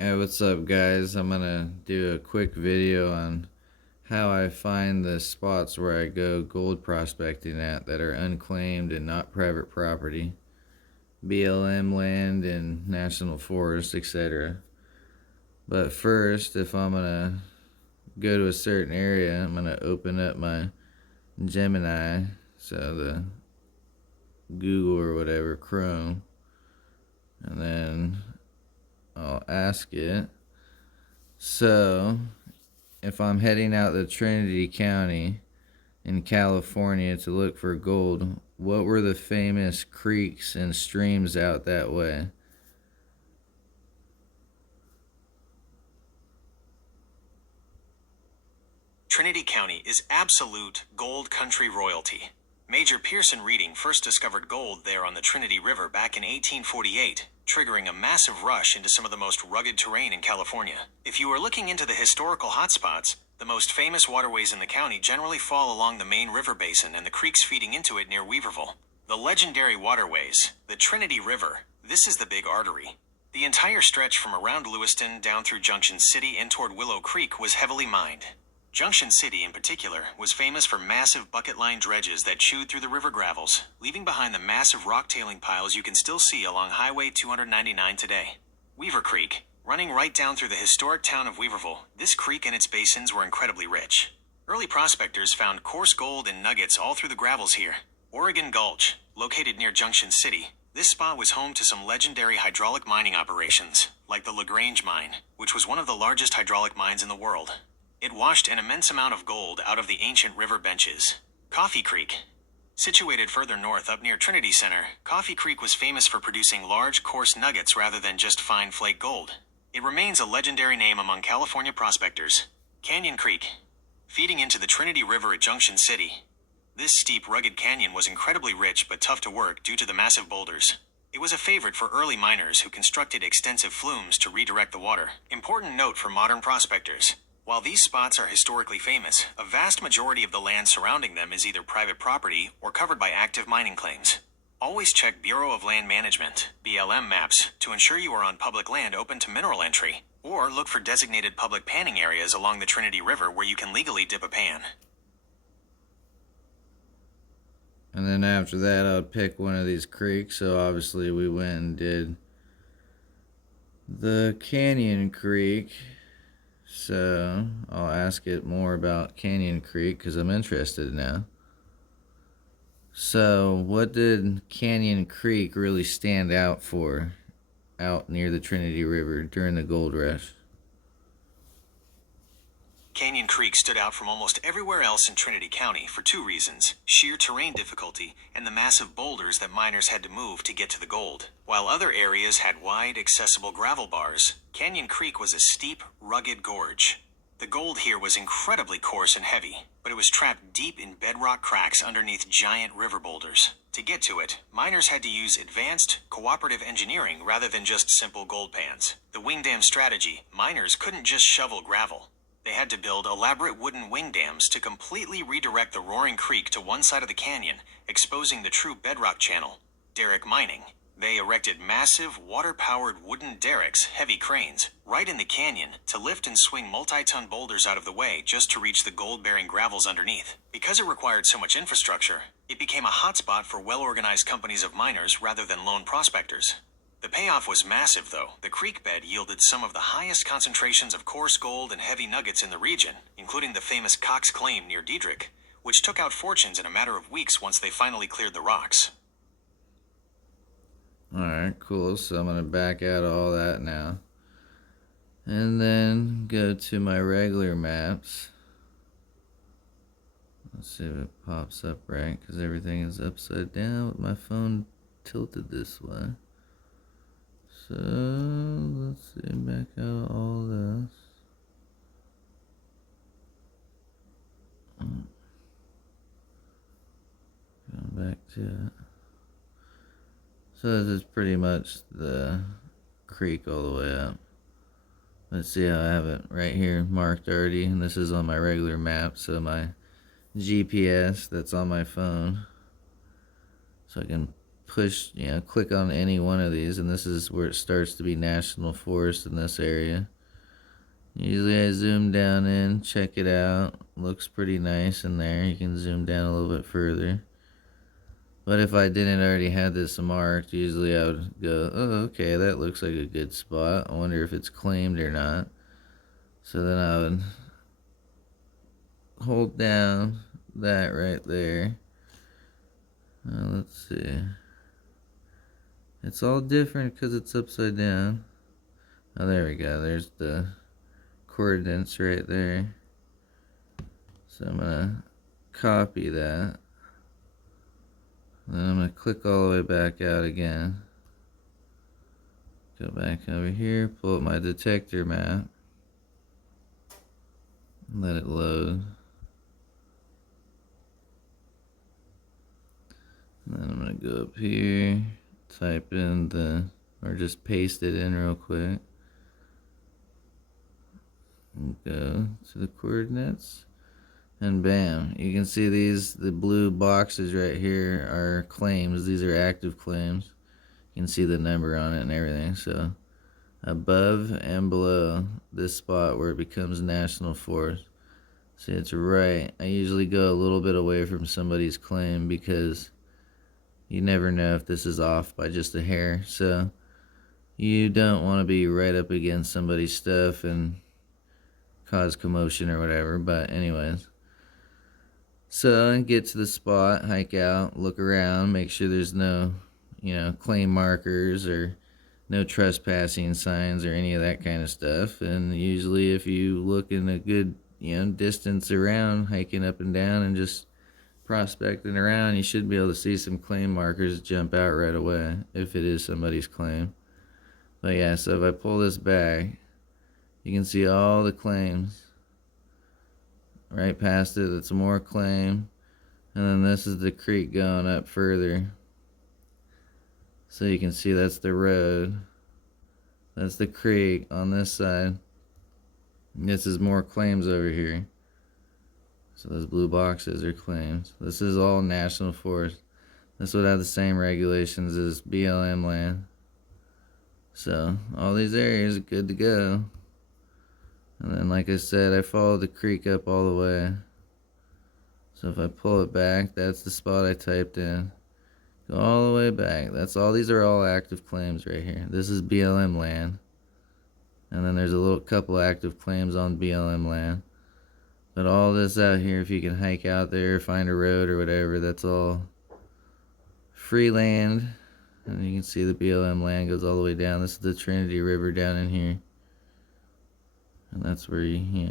Hey, what's up, guys? I'm gonna do a quick video on how I find the spots where I go gold prospecting at that are unclaimed and not private property, BLM land and national forest, etc. But first, if I'm gonna go to a certain area, I'm gonna open up my Gemini, so the Google or whatever, Chrome, and then I'll ask it. So, if I'm heading out to Trinity County in California to look for gold, what were the famous creeks and streams out that way? Trinity County is absolute gold country royalty. Major Pearson Reading first discovered gold there on the Trinity River back in 1848, triggering a massive rush into some of the most rugged terrain in California. If you are looking into the historical hotspots, the most famous waterways in the county generally fall along the main river basin and the creeks feeding into it near Weaverville. The legendary waterways, the Trinity River, this is the big artery. The entire stretch from around Lewiston down through Junction City and toward Willow Creek was heavily mined. Junction City, in particular, was famous for massive bucket-line dredges that chewed through the river gravels, leaving behind the massive rock-tailing piles you can still see along Highway 299 today. Weaver Creek, running right down through the historic town of Weaverville, this creek and its basins were incredibly rich. Early prospectors found coarse gold and nuggets all through the gravels here. Oregon Gulch, located near Junction City, this spot was home to some legendary hydraulic mining operations, like the LaGrange mine, which was one of the largest hydraulic mines in the world. It washed an immense amount of gold out of the ancient river benches. Coffee Creek. Situated further north up near Trinity Center, Coffee Creek was famous for producing large, coarse nuggets rather than just fine flake gold. It remains a legendary name among California prospectors. Canyon Creek. Feeding into the Trinity River at Junction City. This steep, rugged canyon was incredibly rich but tough to work due to the massive boulders. It was a favorite for early miners who constructed extensive flumes to redirect the water. Important note for modern prospectors. While these spots are historically famous, a vast majority of the land surrounding them is either private property or covered by active mining claims. Always check Bureau of Land Management, BLM maps, to ensure you are on public land open to mineral entry, or look for designated public panning areas along the Trinity River where you can legally dip a pan. And then after that, I'll pick one of these creeks. So obviously, we went and did the Canyon Creek. So I'll ask it more about Canyon Creek because I'm interested now. So, what did Canyon Creek really stand out for out near the Trinity River during the gold rush? Canyon Creek stood out from almost everywhere else in Trinity County for two reasons: sheer terrain difficulty and the massive boulders that miners had to move to get to the gold. While other areas had wide, accessible gravel bars, Canyon Creek was a steep, rugged gorge. The gold here was incredibly coarse and heavy, but it was trapped deep in bedrock cracks underneath giant river boulders. To get to it, miners had to use advanced, cooperative engineering rather than just simple gold pans. The wing dam strategy: miners couldn't just shovel gravel. They had to build elaborate wooden wing dams to completely redirect the roaring creek to one side of the canyon, exposing the true bedrock channel. Derrick mining. They erected massive, water-powered wooden derricks, heavy cranes, right in the canyon to lift and swing multi-ton boulders out of the way just to reach the gold-bearing gravels underneath. Because it required so much infrastructure, it became a hotspot for well-organized companies of miners rather than lone prospectors. The payoff was massive, though. The creek bed yielded some of the highest concentrations of coarse gold and heavy nuggets in the region, including the famous Cox Claim near Diedrich, which took out fortunes in a matter of weeks once they finally cleared the rocks. Alright, cool. So I'm going to back out of all that now. And then go to my regular maps. Let's see if it pops up right, because everything is upside down with my phone tilted this way. So, let's see, back out all this. Going back to it. So this is pretty much the creek all the way up. Let's see how I have it right here marked already. And this is on my regular map, so my GPS that's on my phone. So I can push, click on any one of these, and this is where it starts to be national forest in this area. Usually I zoom down in, check it out. Looks pretty nice in there. You can zoom down a little bit further. But if I didn't already have this marked, usually I would go, oh, okay, that looks like a good spot. I wonder if it's claimed or not. So then I would hold down that right there. Let's see. It's all different because it's upside down. Oh, there we go. There's the coordinates right there. So I'm going to copy that. Then I'm going to click all the way back out again. Go back over here, pull up my detector map. Let it load. And then I'm going to go up here, type in or just paste it in real quick. And go to the coordinates. And bam, you can see the blue boxes right here are claims. These are active claims. You can see the number on it and everything. So above and below this spot where it becomes national forest. See, it's right. I usually go a little bit away from somebody's claim because you never know if this is off by just a hair. So you don't want to be right up against somebody's stuff and cause commotion or whatever. But anyways. So get to the spot, hike out, look around, make sure there's no, claim markers or no trespassing signs or any of that kind of stuff. And usually if you look in a good, distance around, hiking up and down and just prospecting around, you should be able to see some claim markers jump out right away if it is somebody's claim. But yeah, so if I pull this back, you can see all the claims. Right past it, it's more claim. And then this is the creek going up further. So you can see that's the road. That's the creek on this side. This is more claims over here. So those blue boxes are claims. This is all national forest. This would have the same regulations as BLM land. So all these areas are good to go. And then, like I said, I follow the creek up all the way. So if I pull it back, that's the spot I typed in. Go all the way back. That's all. These are all active claims right here. This is BLM land. And then there's a couple active claims on BLM land. But all this out here, if you can hike out there, find a road or whatever, that's all free land. And you can see the BLM land goes all the way down. This is the Trinity River down in here. And that's where you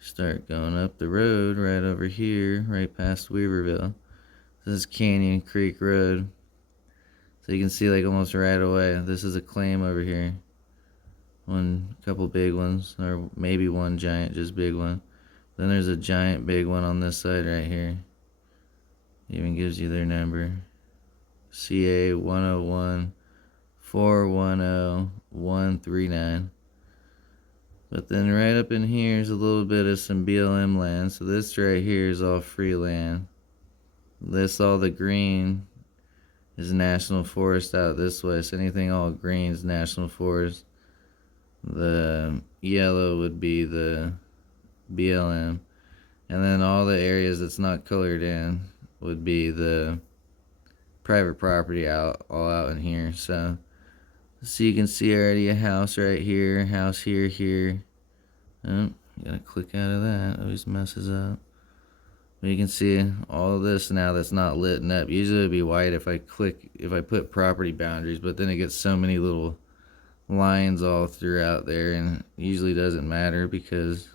start going up the road right over here, right past Weaverville. This is Canyon Creek Road. So you can see like almost right away, this is a claim over here. Couple big ones, or maybe one giant, just big one. Then there's a giant big one on this side right here. Even gives you their number. CA 101 410 139. But then right up in here is a little bit of some BLM land. So this right here is all free land. All the green is national forest out this way. So anything all green is national forest. The yellow would be the BLM. And then all the areas that's not colored in would be the private property all out in here. So you can see already a house right here, house here. Oh, gotta click out of that. Always messes up. But you can see all of this now that's not lit up. Usually it'd be white if I put property boundaries, but then it gets so many little lines all throughout there, and it usually doesn't matter because,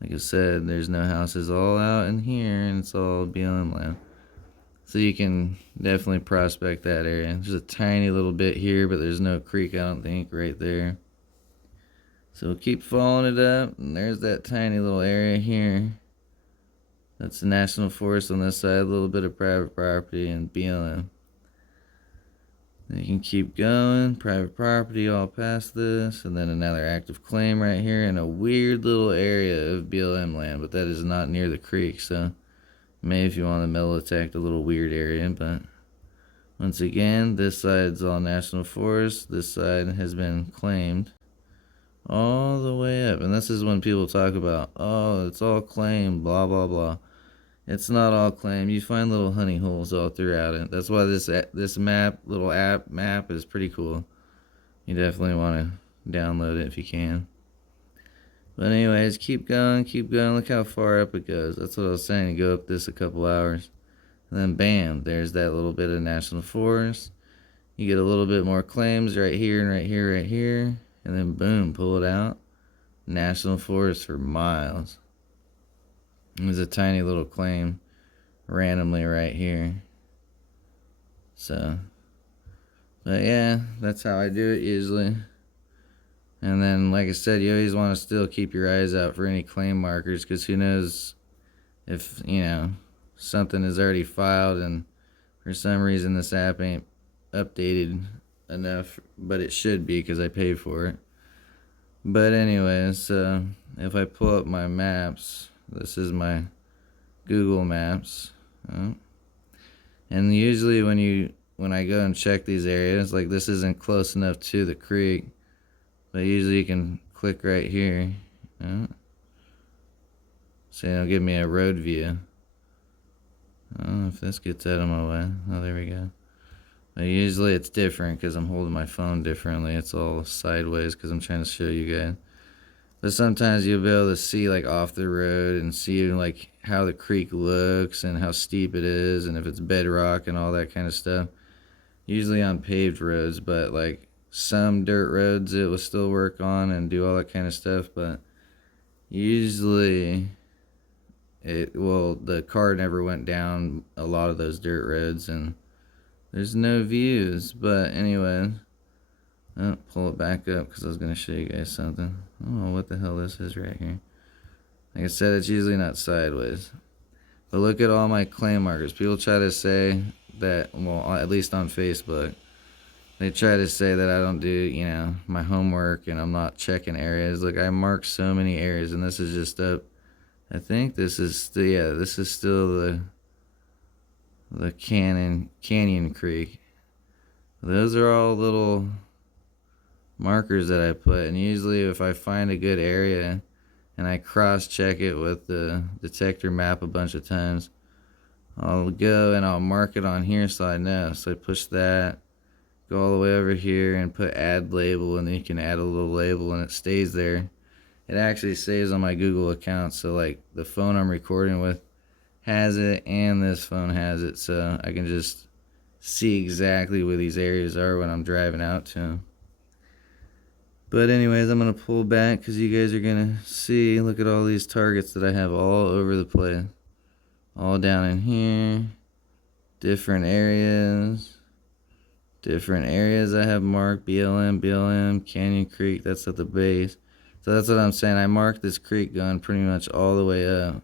like I said, there's no houses all out in here, and it's all BLM land. So you can definitely prospect that area. There's a tiny little bit here, but there's no creek, I don't think, right there. So we'll keep following it up, and there's that tiny little area here. That's the national forest on this side, a little bit of private property and BLM. Then you can keep going, private property all past this, and then another active claim right here in a weird little area of BLM land, but that is not near the creek, so maybe if you want to metal detect a little weird area, but Once again, this side's all national forest. This side has been claimed all the way up. And this is when people talk about, oh, it's all claimed, blah, blah, blah. It's not all claimed. You find little honey holes all throughout it. That's why this little app map is pretty cool. You definitely want to download it if you can. But anyways, keep going, keep going. Look how far up it goes. That's what I was saying. You go up this a couple hours. And then bam, there's that little bit of national forest. You get a little bit more claims right here and right here, right here. And then boom, pull it out. National forest for miles. There's a tiny little claim randomly right here. So, but yeah, that's how I do it usually. And then, like I said, you always want to still keep your eyes out for any claim markers, because who knows if, something is already filed and for some reason this app ain't updated enough, but it should be because I paid for it. But anyways, if I pull up my maps, this is my Google Maps. And usually when I go and check these areas, like this isn't close enough to the creek, but usually you can click right here. So it'll give me a road view. I don't know if this gets out of my way. Oh, there we go. But usually it's different because I'm holding my phone differently. It's all sideways because I'm trying to show you guys. But sometimes you'll be able to see like off the road and see like how the creek looks and how steep it is and if it's bedrock and all that kind of stuff. Usually on paved roads, but like some dirt roads it will still work on and do all that kind of stuff. But usually the car never went down a lot of those dirt roads and there's no views. But anyway, pull it back up because I was going to show you guys something. I don't know what the hell this is right here. Like I said, it's usually not sideways. But look at all my claim markers. People try to say that, well, at least on Facebook, they try to say that I don't do, my homework and I'm not checking areas. Look, I marked so many areas, and this is just up. I think this is still, this is still the Canyon Creek. Those are all little markers that I put, and usually if I find a good area and I cross-check it with the detector map a bunch of times, I'll go and I'll mark it on here so I know. So I push that, go all the way over here and put add label, and then you can add a little label and it stays there. It actually saves on my Google account, so like the phone I'm recording with has it and this phone has it, so I can just see exactly where these areas are when I'm driving out to them. But anyways, I'm going to pull back because you guys are going to see, look at all these targets that I have all over the place. All down in here. Different areas. Different areas I have marked. BLM, Canyon Creek, that's at the base. So that's what I'm saying. I marked this creek going pretty much all the way up.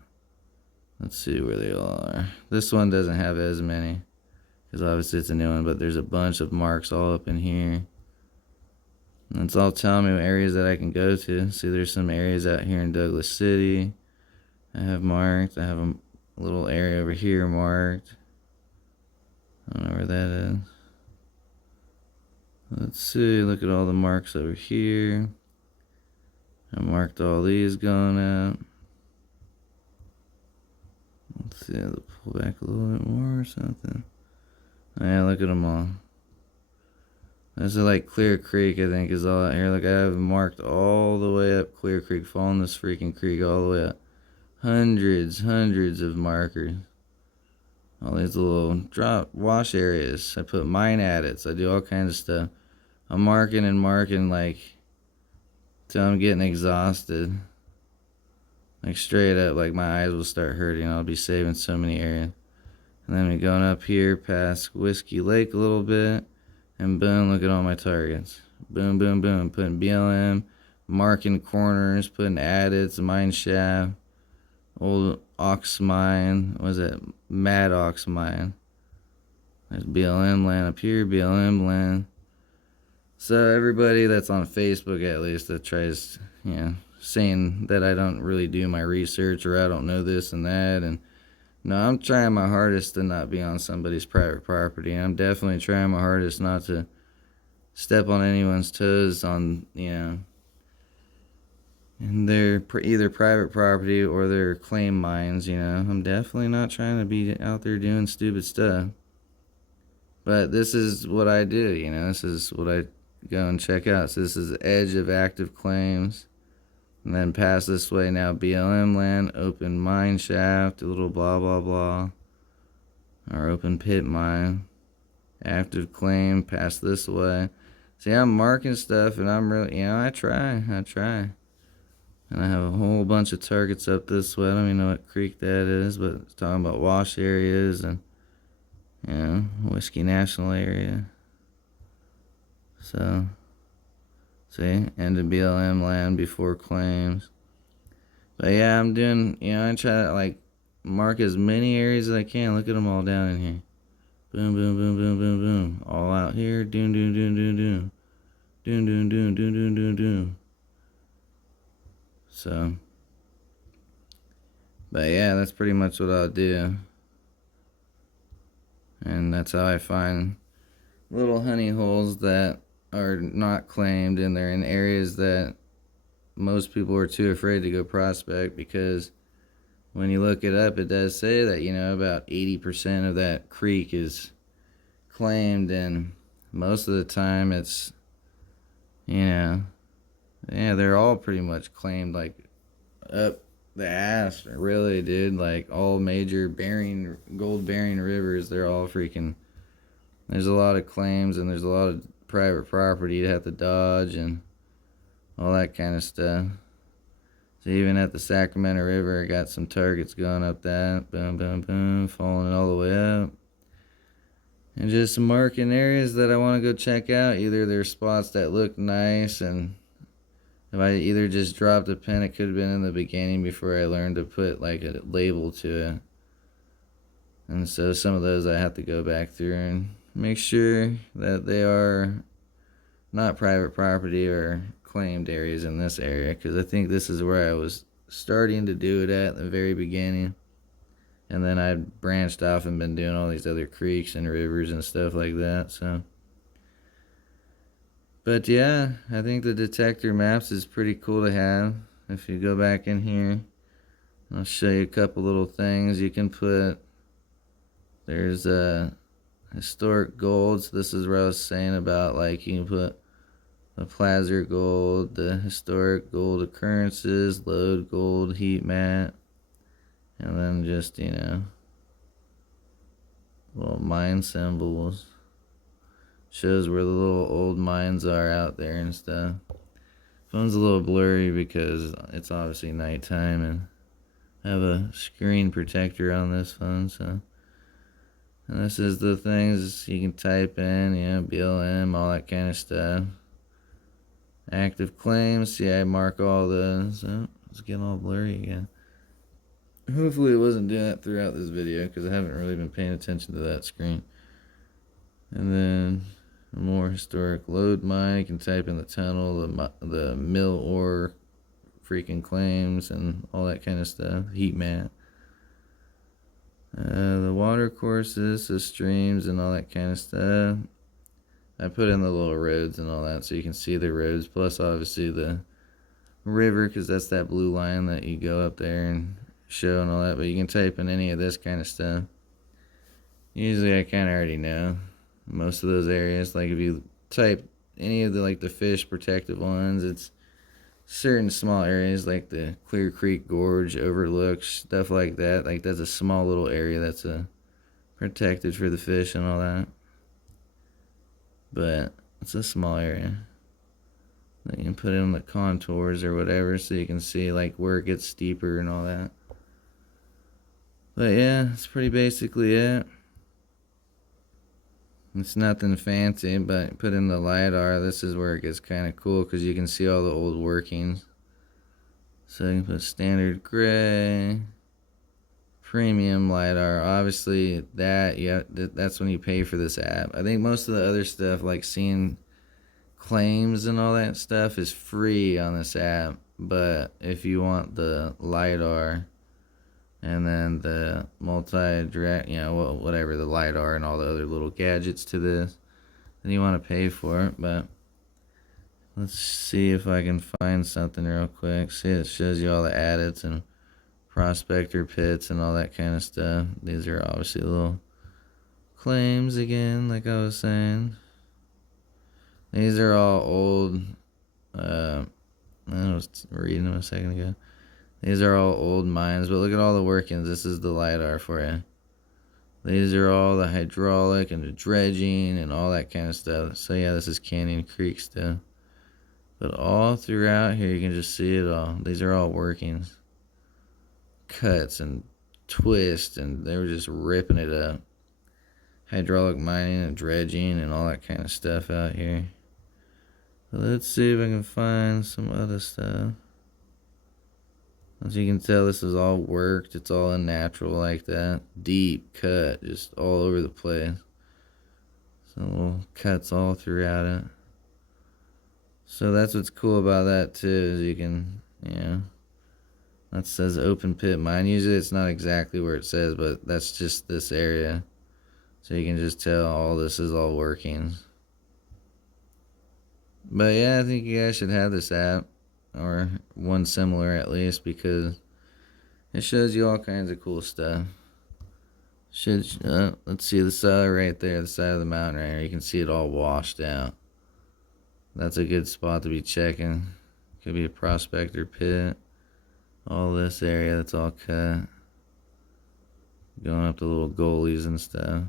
Let's see where they all are. This one doesn't have as many because obviously it's a new one, but there's a bunch of marks all up in here. And it's all telling me areas that I can go to. See, there's some areas out here in Douglas City I have marked. I have a little area over here marked. I don't know where that is. Let's see, look at all the marks over here. I marked all these going out. Let's see, I'll pull back a little bit more or something. Oh, yeah, look at them all. This is like Clear Creek, I think, is all out here. Like, I have marked all the way up Clear Creek, following this freaking creek all the way up. Hundreds of markers. All these little drop wash areas. I put mine adits. I do all kinds of stuff. I'm marking and marking, like, till I'm getting exhausted. Like, straight up, like, my eyes will start hurting. I'll be saving so many areas. And then we're going up here past Whiskey Lake a little bit. And boom, look at all my targets. Boom, boom, boom. Putting BLM, marking corners, putting adits, mine shaft, old ox mine. What is it? Mad ox mine. There's BLM land up here, BLM land. So everybody that's on Facebook, at least, that tries, saying that I don't really do my research or I don't know this and that, and No, I'm trying my hardest to not be on somebody's private property. I'm definitely trying my hardest not to step on anyone's toes on, in their either private property or their claim mines. I'm definitely not trying to be out there doing stupid stuff. But this is what I do, this is what I go and check out. So this is the edge of active claims. And then past this way now, BLM land, open mine shaft, a little blah blah blah. Or open pit mine. Active claim, pass this way. See, I'm marking stuff and I'm really, I try. And I have a whole bunch of targets up this way. I don't even know what creek that is, but it's talking about wash areas and, Whiskey National area. So, see, end of BLM land before claims. But yeah, I'm doing, I try to like mark as many areas as I can. Look at them all down in here. Boom, boom, boom, boom, boom, boom. All out here. Doom, doom, doom, doom, doom. Doom, doom, doom, doom, doom, doom, doom. So, but yeah, that's pretty much what I'll do. And that's how I find little honey holes that are not claimed, and they're in areas that most people are too afraid to go prospect, because when you look it up, it does say that, about 80% of that creek is claimed, and most of the time it's, yeah, they're all pretty much claimed, like, up the ass, really, dude. Like, all major gold-bearing rivers, they're all freaking, there's a lot of claims, and there's a lot of private property you have to dodge, and all that kind of stuff. So even at the Sacramento River, I got some targets going up that, boom, boom, boom, falling all the way up. And just marking areas that I want to go check out. Either there's spots that look nice, and if I either just dropped a pin, it could have been in the beginning before I learned to put like a label to it. And so some of those I have to go back through and make sure that they are not private property or claimed areas in this area, because I think this is where I was starting to do it at the very beginning. And then I branched off and been doing all these other creeks and rivers and stuff like that. So, but yeah, I think the Detector Maps is pretty cool to have. If you go back in here, I'll show you a couple little things you can put. There's historic gold. So this is what I was saying about, like, you can put the placer gold, the historic gold occurrences, load gold, heat map, and then just, little mine symbols. Shows where the little old mines are out there and stuff. Phone's a little blurry because it's obviously nighttime, and I have a screen protector on this phone, so. And this is the things you can type in, BLM, all that kind of stuff. Active claims, see, I mark all those. Oh, it's getting all blurry again. Hopefully it wasn't doing that throughout this video, because I haven't really been paying attention to that screen. And then more historic load mine. You can type in the tunnel, the mill ore freaking claims, and all that kind of stuff. Heat map. The water courses, the streams, and all that kind of stuff. I put in the little roads and all that so you can see the roads, plus obviously the river, because that's that blue line that you go up there and show and all that. But you can type in any of this kind of stuff. Usually I kind of already know most of those areas. Like if you type any of the fish protective ones, it's certain small areas like the Clear Creek Gorge overlooks, stuff like that. Like that's a small little area that's protected for the fish and all that. But it's a small area. You can put in the contours or whatever so you can see like where it gets steeper and all that. But yeah, that's pretty basically it. It's nothing fancy, but put in the LiDAR. This is where it gets kind of cool because you can see all the old workings. So you can put standard gray, premium LiDAR. Obviously, that's when you pay for this app. I think most of the other stuff, like seeing claims and all that stuff, is free on this app. But if you want the LiDAR, and then the multi-direct, whatever, the LiDAR and all the other little gadgets to this. Then you want to pay for it, but let's see if I can find something real quick. See, it shows you all the adits and prospector pits and all that kind of stuff. These are obviously little claims again, like I was saying. These are all old. I was reading them a second ago. These are all old mines, but look at all the workings. This is the LiDAR for you. These are all the hydraulic and the dredging and all that kind of stuff. So yeah, this is Canyon Creek still. But all throughout here, you can just see it all. These are all workings. Cuts and twists, and they were just ripping it up. Hydraulic mining and dredging and all that kind of stuff out here. But let's see if I can find some other stuff. As you can tell, this is all worked. It's all unnatural like that. Deep cut, just all over the place. So little cuts all throughout it. So that's what's cool about that too, is you can, that says open pit mine. Usually it's not exactly where it says, but that's just this area. So you can just tell all this is all workings. But yeah, I think you guys should have this app, or one similar at least, because it shows you all kinds of cool stuff. Let's see the side right there, the side of the mountain right here. You can see it all washed out. That's a good spot to be checking. Could be a prospector pit. All this area that's all cut. Going up to little gullies and stuff.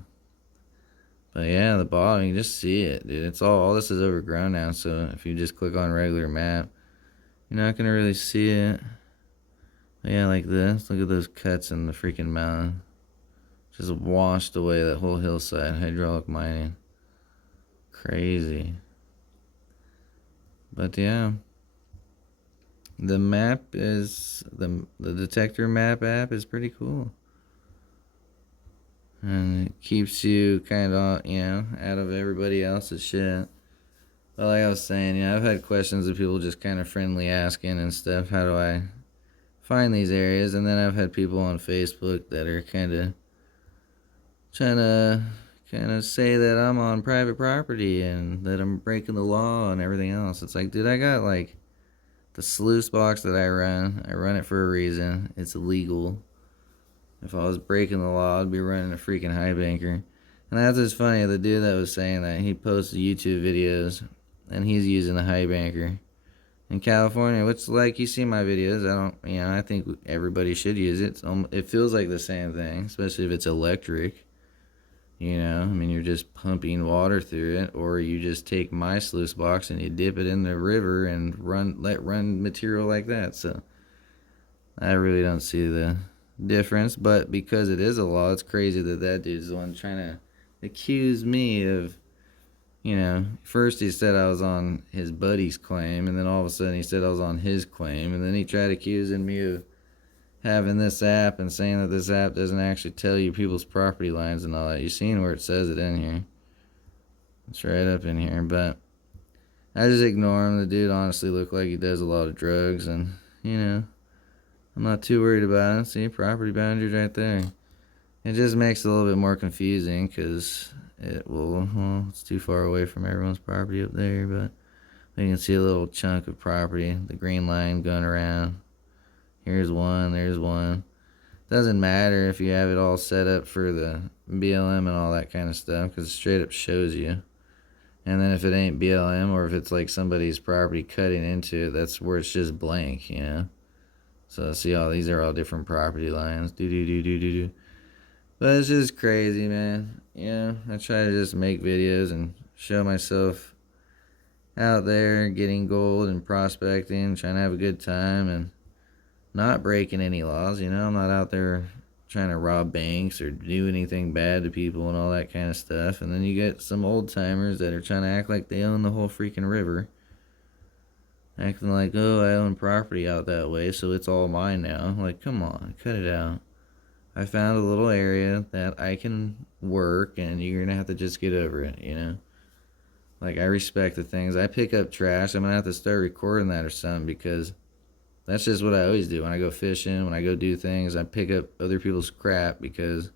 But yeah, the bottom, you can just see it, dude. It's all this is overgrown now, so if you just click on regular map, you're not gonna really see it. But yeah, like this. Look at those cuts in the freaking mountain. Just washed away that whole hillside. Hydraulic mining. Crazy. But yeah. The map is the Detector Map app is pretty cool. And it keeps you kind of, out of everybody else's shit. But like I was saying, I've had questions of people just kind of friendly asking and stuff. How do I find these areas? And then I've had people on Facebook that are kind of trying to say that I'm on private property and that I'm breaking the law and everything else. It's like, dude, I got like the sluice box that I run it for a reason. It's illegal. If I was breaking the law, I'd be running a freaking high banker. And that's just funny. The dude that was saying that, he posts YouTube videos and he's using a high banker in California, which, like, you see my videos. I think everybody should use it. It feels like the same thing, especially if it's electric. You're just pumping water through it, or you just take my sluice box and you dip it in the river and run material like that. So I really don't see the difference, but because it is a law, it's crazy that dude's the one trying to accuse me of, first he said I was on his buddy's claim, and then all of a sudden he said I was on his claim, and then he tried accusing me of having this app and saying that this app doesn't actually tell you people's property lines and all that. You've seen where it says it in here. It's right up in here, but I just ignore him. The dude honestly looked like he does a lot of drugs, and, I'm not too worried about it. See, property boundaries right there. It just makes it a little bit more confusing because it's too far away from everyone's property up there, but you can see a little chunk of property, the green line going around. Here's one, there's one. Doesn't matter if you have it all set up for the BLM and all that kind of stuff, because it straight up shows you. And then if it ain't BLM, or if it's like somebody's property cutting into it, that's where it's just blank, So see, these are all different property lines. But it's just crazy, man. I try to just make videos and show myself out there getting gold and prospecting, trying to have a good time and not breaking any laws. I'm not out there trying to rob banks or do anything bad to people and all that kind of stuff. And then you get some old timers that are trying to act like they own the whole freaking river. Acting like, oh, I own property out that way, so it's all mine now. Like, come on, cut it out. I found a little area that I can work, and you're going to have to just get over it, Like, I respect the things. I pick up trash. I'm going to have to start recording that or something, because that's just what I always do when I go fishing, when I go do things. I pick up other people's crap because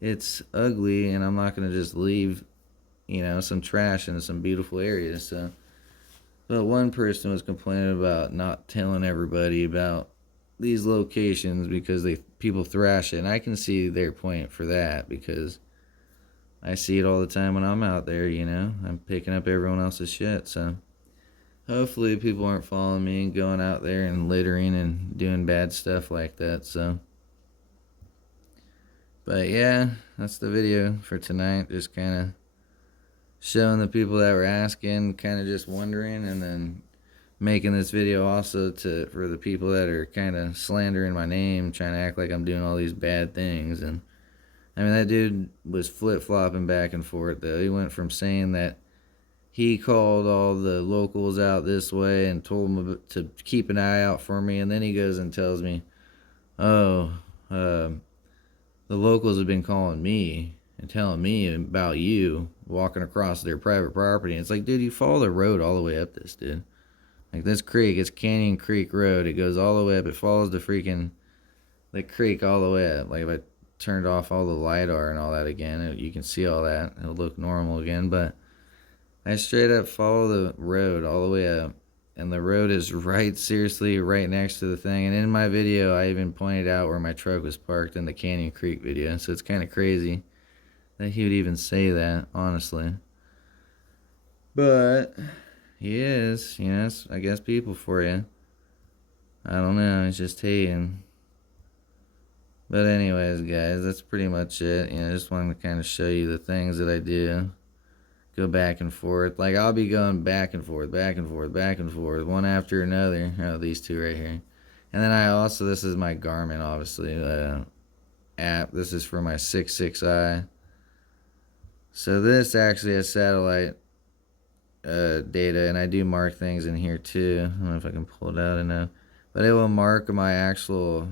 it's ugly, and I'm not gonna just leave, some trash in some beautiful areas. So, but one person was complaining about not telling everybody about these locations because people thrash it, and I can see their point for that because I see it all the time when I'm out there. I'm picking up everyone else's shit. So hopefully people aren't following me and going out there and littering and doing bad stuff like that. So, but yeah, that's the video for tonight. Just kind of showing the people that were asking, kind of just wondering, and then making this video also for the people that are kind of slandering my name, trying to act like I'm doing all these bad things. And I mean, that dude was flip-flopping back and forth, though. He went from saying that he called all the locals out this way and told them to keep an eye out for me, and then he goes and tells me, oh, the locals have been calling me and telling me about you walking across their private property. And it's like, dude, you follow the road all the way up this, dude. Like, this creek, it's Canyon Creek Road. It goes all the way up. It follows the creek all the way up. Like, if I turned off all the LiDAR and all that again, you can see all that. It'll look normal again. But I straight up follow the road all the way up. And the road is seriously right next to the thing. And in my video, I even pointed out where my truck was parked in the Canyon Creek video. So it's kind of crazy that he would even say that, honestly. But he is, I guess people for you. I don't know, he's just hating. But anyways, guys, that's pretty much it. I just wanted to kind of show you the things that I do. Go back and forth. Like, I'll be going back and forth, back and forth, back and forth, one after another. Oh, these two right here. And then this is my Garmin, obviously, app. This is for my 6.6i. So this actually has satellite data, and I do mark things in here too. I don't know if I can pull it out enough, but it will mark my actual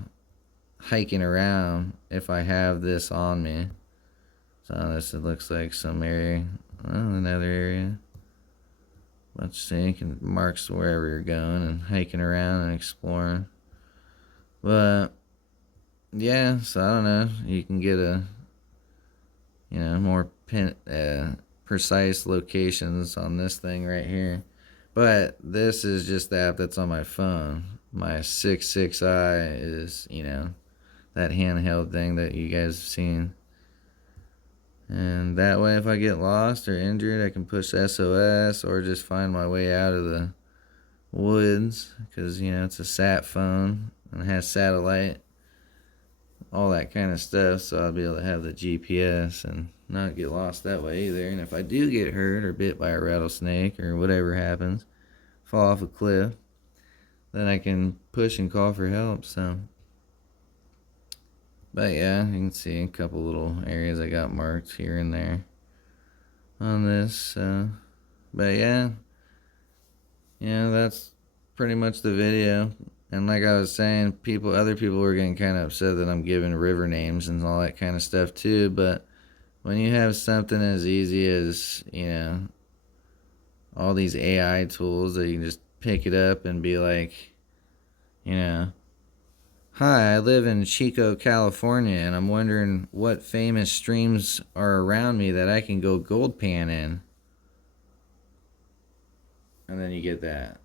hiking around if I have this on me. So this, it looks like some area, another area. Let's see, it marks wherever you're going and hiking around and exploring. But yeah, so I don't know, you can get a more precise locations on this thing right here. But this is just the app that's on my phone. My 6.6i is, that handheld thing that you guys have seen. And that way, if I get lost or injured, I can push SOS or just find my way out of the woods. Because, it's a sat phone and it has satellite, all that kind of stuff. So I'll be able to have the GPS and not get lost that way either. And if I do get hurt or bit by a rattlesnake or whatever happens, fall off a cliff, then I can push and call for help. So, but yeah, you can see a couple little areas I got marked here and there on this. But yeah, that's pretty much the video. And like I was saying, other people were getting kind of upset that I'm giving river names and all that kind of stuff too. But when you have something as easy as, all these AI tools that you can just pick it up and be like, hi, I live in Chico, California, and I'm wondering what famous streams are around me that I can go gold pan in. And then you get that,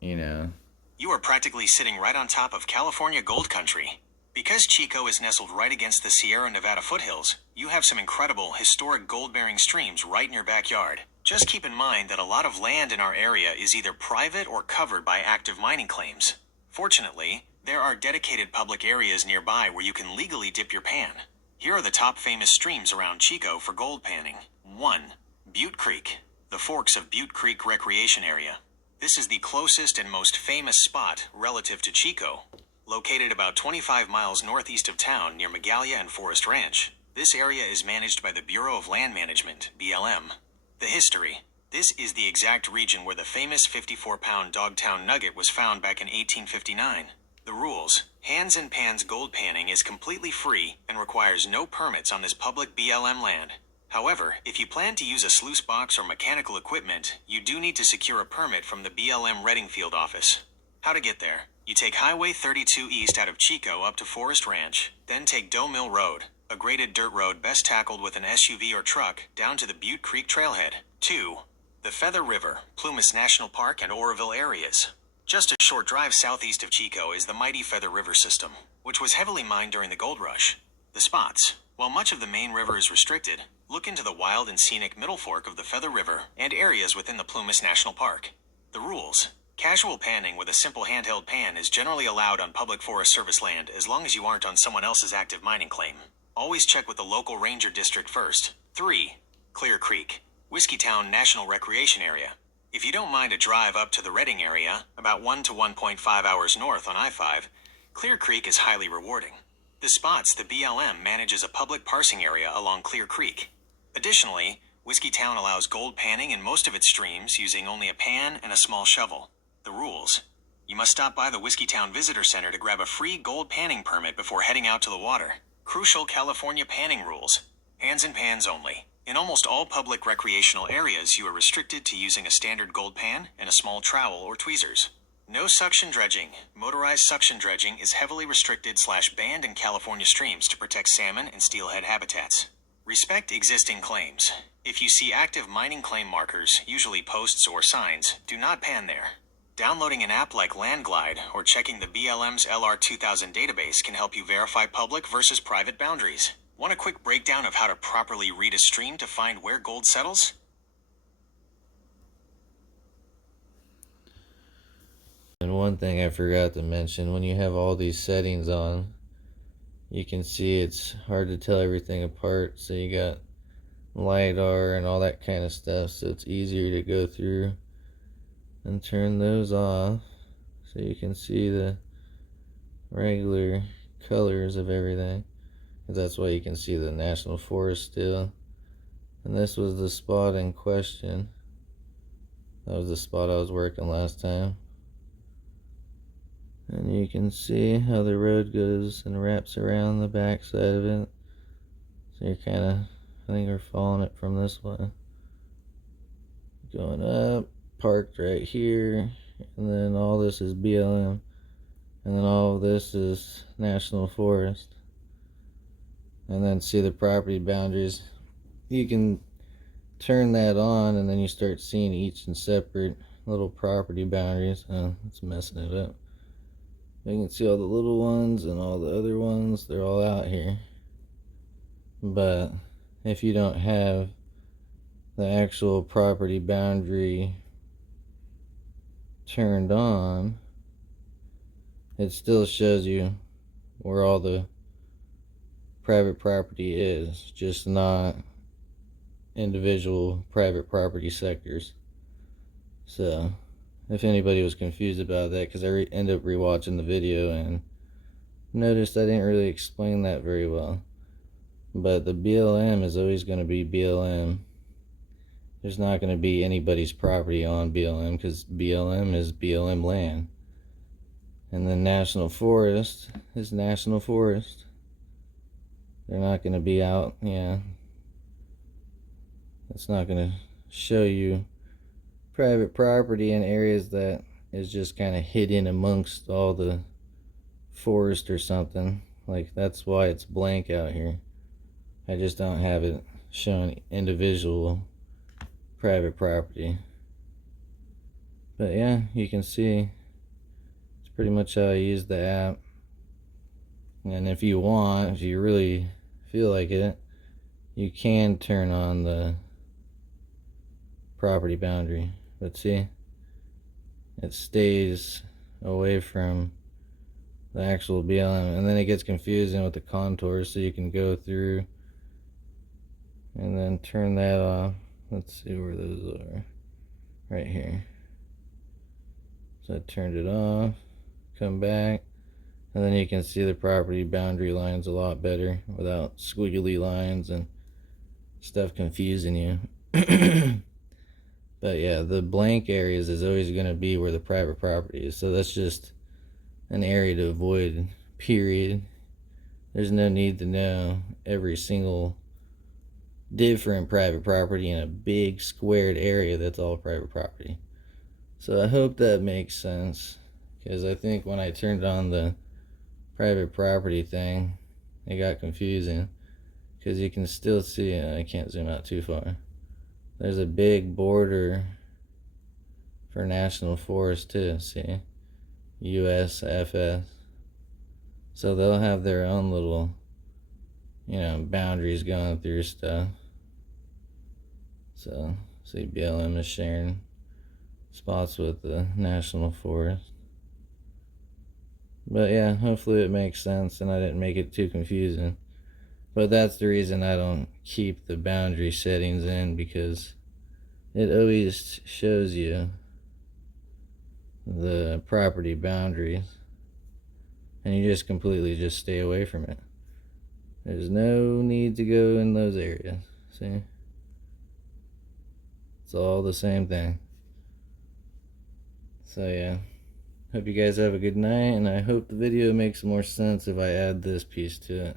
You are practically sitting right on top of California gold country. Because Chico is nestled right against the Sierra Nevada foothills, you have some incredible historic gold-bearing streams right in your backyard. Just keep in mind that a lot of land in our area is either private or covered by active mining claims. Fortunately, there are dedicated public areas nearby where you can legally dip your pan. Here are the top famous streams around Chico for gold panning. 1. Butte Creek, the forks of Butte Creek Recreation Area. This is the closest and most famous spot relative to Chico. Located about 25 miles northeast of town near Magalia and Forest Ranch, this area is managed by the Bureau of Land Management, BLM. The history. This is the exact region where the famous 54-pound Dogtown nugget was found back in 1859. The rules. Hands and pans gold panning is completely free and requires no permits on this public BLM land. However, if you plan to use a sluice box or mechanical equipment, you do need to secure a permit from the BLM Reddingfield office. How to get there. You take Highway 32 east out of Chico up to Forest Ranch, then take Doe Mill Road, a graded dirt road best tackled with an SUV or truck, down to the Butte Creek Trailhead. 2. The Feather River, Plumas National Park, and Oroville areas. Just a short drive southeast of Chico is the mighty Feather River system, which was heavily mined during the gold rush. The spots. While much of the main river is restricted, look into the wild and scenic middle fork of the Feather River and areas within the Plumas National Park. The rules. Casual panning with a simple handheld pan is generally allowed on public Forest Service land as long as you aren't on someone else's active mining claim. Always check with the local ranger district first. 3. Clear Creek, Whiskeytown National Recreation Area. If you don't mind a drive up to the Redding area, about 1 to 1.5 hours north on I-5, Clear Creek is highly rewarding. The spots, the BLM manages a public parsing area along Clear Creek. Additionally, Whiskeytown allows gold panning in most of its streams using only a pan and a small shovel. The rules. You must stop by the Whiskeytown Visitor Center to grab a free gold panning permit before heading out to the water. Crucial California panning rules. Hands and pans only. In almost all public recreational areas, you are restricted to using a standard gold pan and a small trowel or tweezers. No suction dredging. Motorized suction dredging is heavily restricted/banned in California streams to protect salmon and steelhead habitats. Respect existing claims. If you see active mining claim markers, usually posts or signs, do not pan there. Downloading an app like Landglide or checking the BLM's LR2000 database can help you verify public versus private boundaries. Want a quick breakdown of how to properly read a stream to find where gold settles? And one thing I forgot to mention, when you have all these settings on, you can see it's hard to tell everything apart. So you got LiDAR and all that kind of stuff, so it's easier to go through and turn those off so you can see the regular colors of everything. That's why you can see the national forest still. And this was the spot in question. That was the spot I was working last time. And you can see how the road goes and wraps around the back side of it. So you're kind of, I think we're following it from this way. Going up, parked right here, and then all this is BLM, and then all of this is National Forest. And then see the property boundaries. You can turn that on, and then you start seeing each and separate little property boundaries. Oh, it's messing it up. You can see all the little ones and all the other ones, they're all out here. But if you don't have the actual property boundary turned on, it still shows you where all the private property is, just not individual private property sectors. So if anybody was confused about that, because I ended up rewatching the video and noticed I didn't really explain that very well. But the BLM is always going to be BLM. There's not going to be anybody's property on BLM, because BLM is BLM land. And the National Forest is National Forest. They're not going to be out, yeah. It's not going to show you private property in areas that is just kind of hidden amongst all the forest or something. Like, that's why it's blank out here. I just don't have it showing individual private property. But yeah, you can see it's pretty much how I use the app. And if you want, if you really feel like it, you can turn on the property boundary. But see, it stays away from the actual BLM, and then it gets confusing with the contours, so you can go through and then turn that off. Let's see where those are. Right here. So I turned it off, come back, and then you can see the property boundary lines a lot better without squiggly lines and stuff confusing you. But yeah, the blank areas is always going to be where the private property is. So that's just an area to avoid, period. There's no need to know every single different private property in a big squared area that's all private property. So I hope that makes sense, because I think when I turned on the private property thing, it got confusing, because you can still see, I can't zoom out too far, there's a big border for national forest too, see, USFS. So they'll have their own little, boundaries going through stuff. So, see, BLM is sharing spots with the national forest. But yeah, hopefully it makes sense and I didn't make it too confusing. But that's the reason I don't keep the boundary settings in, because it always shows you the property boundaries and you just completely just stay away from it. There's no need to go in those areas. See? It's all the same thing. So yeah, hope you guys have a good night, and I hope the video makes more sense if I add this piece to it.